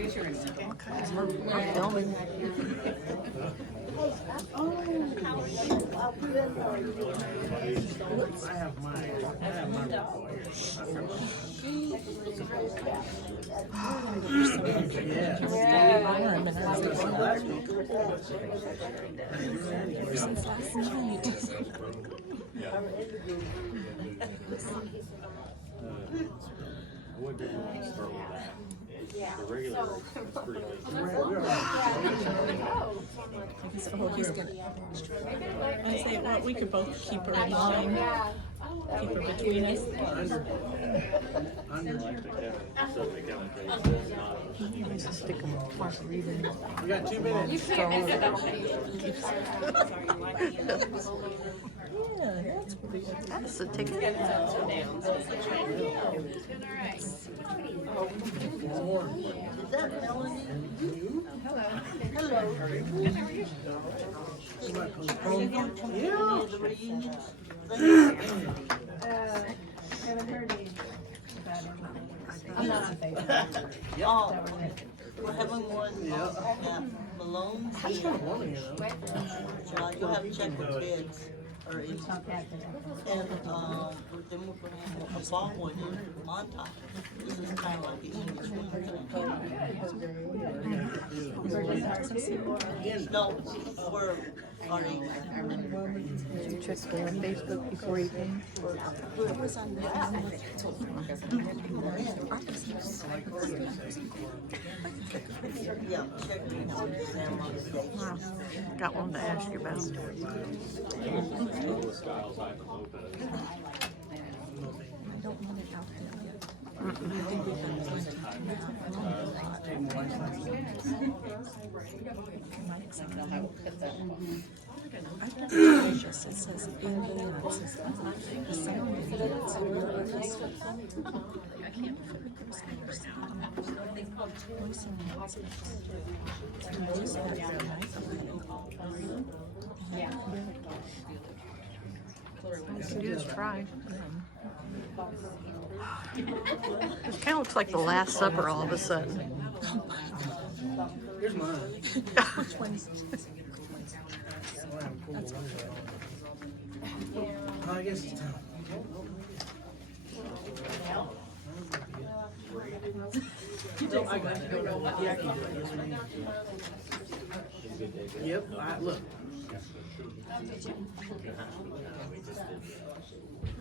guess you're ready. I'm filming. I have my Since last night. I would definitely start with that. The regular is pretty Oh, he's gonna. I say, well, we could both keep her in line. Keep her between us. We got 2 minutes. Yeah, that's pretty good. That's the ticket. Haven't heard any about it. I'm not in favor. We're having one at Malone. You'll have to check with kids. Or in, and then we're going to have a ball one in Montauk. This is kind of like the English one. No, we're already. Did you check their Facebook before you came? Yeah, check it out. Got one to ask you about. It says ambulance. You just try. It kind of looks like the Last Supper all of a sudden. Here's mine. Which one's? I guess it's time. No, I got it. Yeah, I can do it. Yes, ma'am. Yep, look.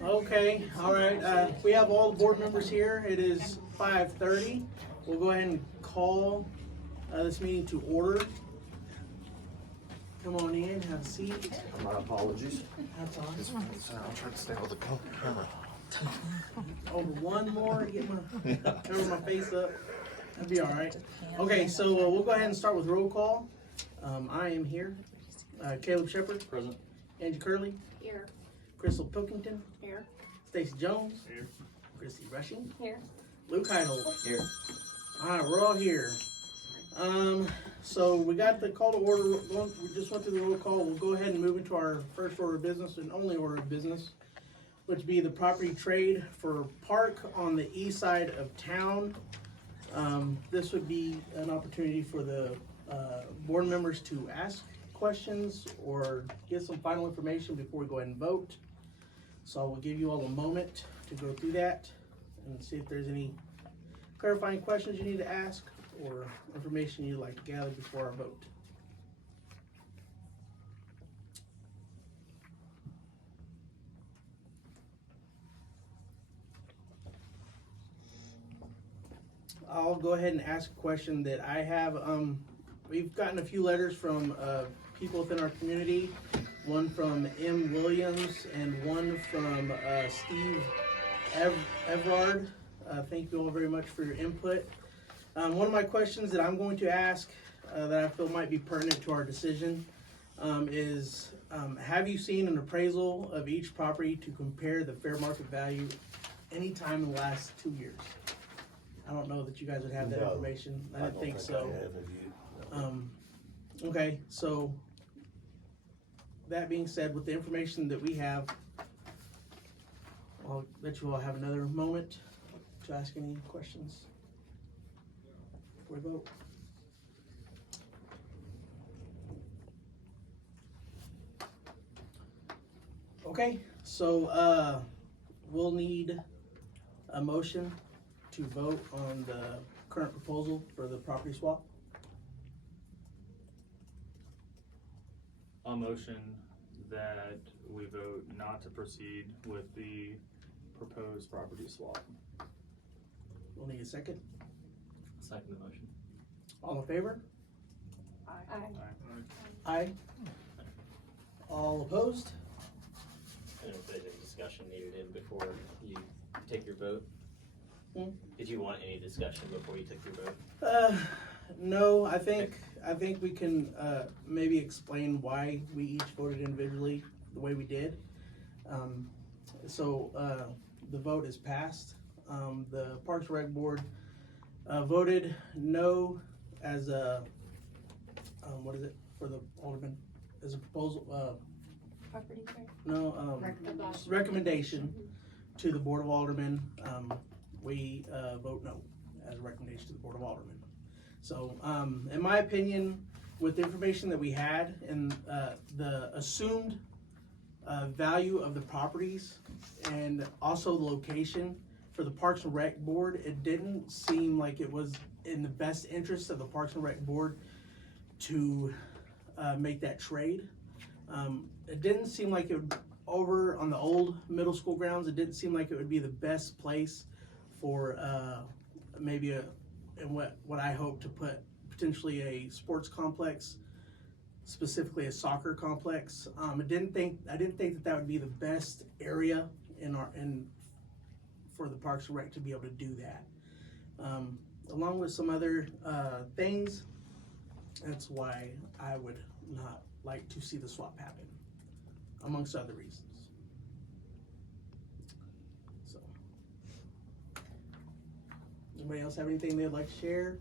Okay, all right. We have all the board members here. It is 5:30. We'll go ahead and call this meeting to order. Come on in, have a seat. My apologies. That's all right. I'll try to stay with the camera. Oh, one more, get my, cover my face up. That'd be all right. Okay, so we'll go ahead and start with roll call. I am here. Caleb Shepard. Present. Angie Curley. Here. Crystal Pilkington. Here. Stacy Jones. Here. Chrissy Rushing. Here. Luke Heidel. Here. All right, we're all here. So we got the call to order. We just went through the roll call. We'll go ahead and move into our first order of business and only order of business, which be the property trade for park on the east side of town. This would be an opportunity for the board members to ask questions or get some final information before we go ahead and vote. So we'll give you all a moment to go through that and see if there's any clarifying questions you need to ask or information you'd like to gather before our vote. I'll go ahead and ask a question that I have. We've gotten a few letters from people within our community, one from M. Williams and one from Steve Everard. Thank you all very much for your input. One of my questions that I'm going to ask that I feel might be pertinent to our decision is, have you seen an appraisal of each property to compare the fair market value anytime in the last 2 years? I don't know that you guys would have that information. I didn't think so. Okay, so that being said, with the information that we have, I'll let you all have another moment to ask any questions. before we vote? Okay, so, we'll need a motion to vote on the current proposal for the property swap. I'll motion that we vote not to proceed with the proposed property swap. We'll need a second. Second the motion. All in favor? Aye. All opposed? I don't know if there's any discussion needed in before you take your vote. Hmm? Did you want any discussion before you took your vote? No, I think we can, maybe explain why we each voted individually the way we did. The vote is passed. The Parks and Rec Board, voted no as a, what is it, for the alderman, as a proposal, Property fair. no, recommendation to the Board of Aldermen. We vote no as a recommendation to the Board of Aldermen. So, in my opinion, with the information that we had and the assumed value of the properties and also the location for the Parks and Rec Board, it didn't seem like it was in the best interest of the Parks and Rec Board to make that trade. It didn't seem like it would, over on the old middle school grounds, it didn't seem like it would be the best place for maybe and what I hope to put potentially a sports complex, specifically a soccer complex. I didn't think that would be the best area for the Parks and Rec to be able to do that. Along with some other things, that's why I would not like to see the swap happen, amongst other reasons. So, anybody else have anything they'd like to share?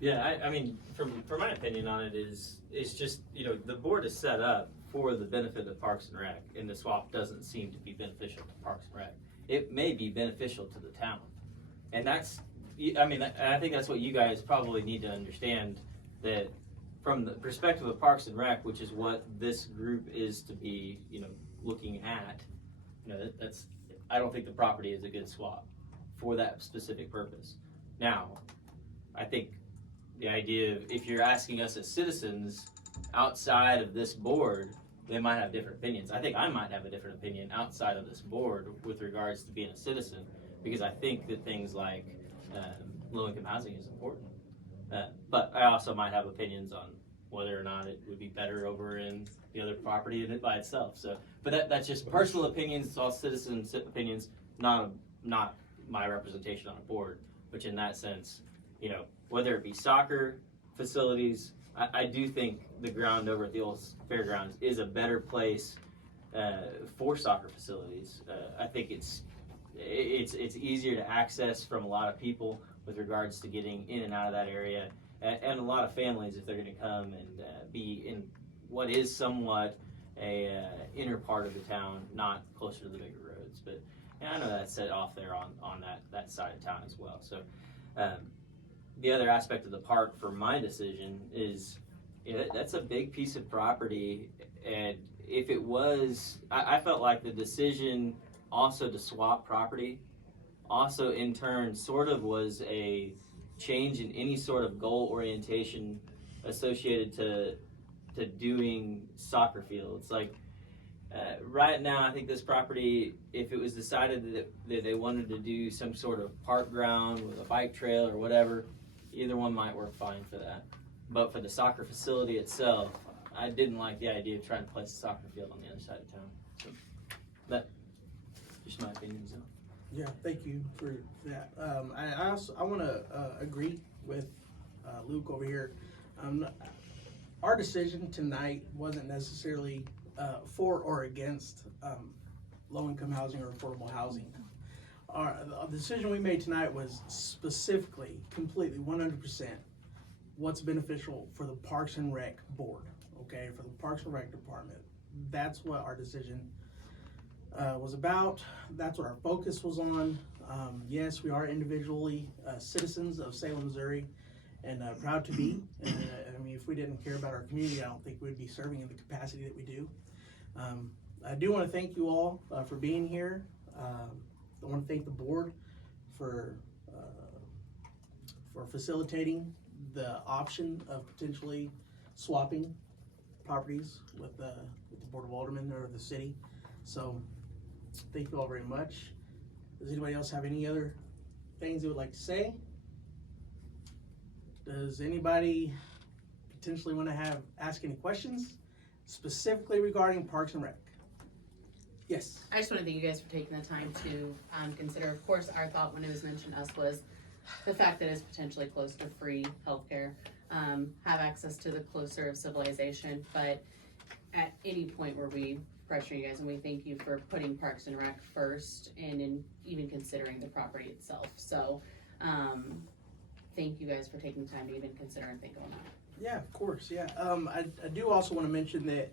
Yeah, I mean, from my opinion on it is, it's just, the board is set up for the benefit of Parks and Rec, and the swap doesn't seem to be beneficial to Parks and Rec. It may be beneficial to the town. And that's, I think that's what you guys probably need to understand, that from the perspective of Parks and Rec, which is what this group is to be, looking at, that's, I don't think the property is a good swap for that specific purpose. Now, I think the idea of, if you're asking us as citizens outside of this board, they might have different opinions. I think I might have a different opinion outside of this board with regards to being a citizen, because I think that things like low-income housing is important. But I also might have opinions on whether or not it would be better over in the other property than it by itself. So, but that's just personal opinions. It's all citizens' opinions, not my representation on a board. Which, in that sense, whether it be soccer facilities, I do think the ground over at the old fairgrounds is a better place for soccer facilities. I think it's easier to access from a lot of people with regards to getting in and out of that area, and a lot of families, if they're going to come and be in what is somewhat a inner part of the town, not closer to the bigger roads. But I know that's set off there on that side of town as well. So the other aspect of the park for my decision is, that's a big piece of property, and if it was, I felt like the decision also to swap property also in turn sort of was a change in any sort of goal orientation associated to doing soccer fields. Like right now, I think this property, if it was decided that they wanted to do some sort of park ground with a bike trail or whatever, either one might work fine for that. But for the soccer facility itself, I didn't like the idea of trying to place a soccer field on the other side of town. So, but just my opinion. So. Yeah, thank you for that. I want to agree with Luke over here. Our decision tonight wasn't necessarily for or against low-income housing or affordable housing. The decision we made tonight was specifically, completely, 100% what's beneficial for the Parks and Rec Board, okay, for the Parks and Rec Department. That's what our decision was about. That's what our focus was on. Yes, we are individually citizens of Salem, Missouri, and proud to be. And I mean, if we didn't care about our community, I don't think we'd be serving in the capacity that we do. I do want to thank you all for being here. I want to thank the board for facilitating the option of potentially swapping properties with the Board of Aldermen or the city. So thank you all very much. Does anybody else have any other things they would like to say? Does anybody potentially want to ask any questions specifically regarding Parks and Rec? Yes. I just want to thank you guys for taking the time to consider. Of course, our thought when it was mentioned to us was the fact that it's potentially close to free healthcare, have access to the closer of civilization, but at any point where we pressure you guys, and we thank you for putting Parks and Rec first and in even considering the property itself. So thank you guys for taking the time to even consider and think on that. Yeah, of course, yeah. I do also want to mention that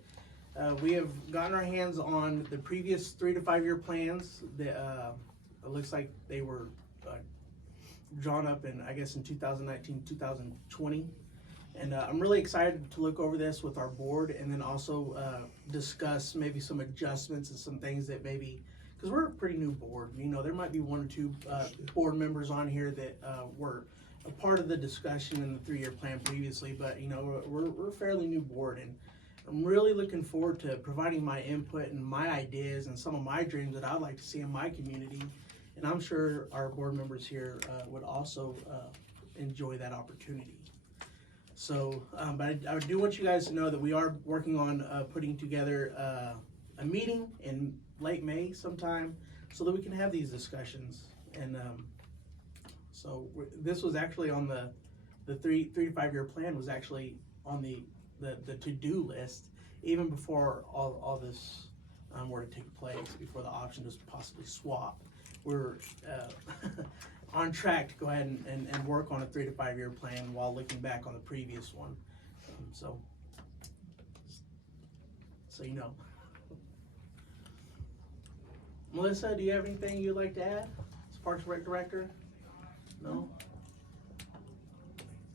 we have gotten our hands on the previous 3 to 5 year plans that it looks like they were drawn up in, I guess, in 2019, 2020. And I'm really excited to look over this with our board and then also discuss maybe some adjustments and some things that maybe, because we're a pretty new board, you know, there might be 1 or 2 board members on here that were a part of the discussion in the 3-year plan previously, but you know, we're a fairly new board, and I'm really looking forward to providing my input and my ideas and some of my dreams that I'd like to see in my community. And I'm sure our board members here would also enjoy that opportunity. So, but I do want you guys to know that we are working on putting together a meeting in late May sometime so that we can have these discussions. And so this was actually on the 3 to 5 year plan was actually on the to-do list even before all this were to take place, before the option to possibly swap. We're on track to go ahead and work on a 3 to 5 year plan while looking back on the previous one. So you know. Melissa, do you have anything you'd like to add as Parks and Rec Director? No?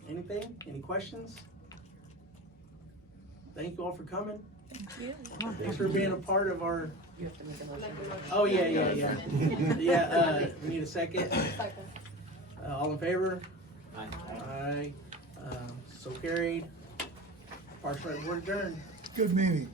Anything? Any questions? Thank you all for coming. Thank you. Thanks for being a part of our. You have to make a motion. Oh, yeah. Yeah, we need a second. All in favor? Aye. Aye. So carried. Parks and Rec, we're adjourned. Good meeting.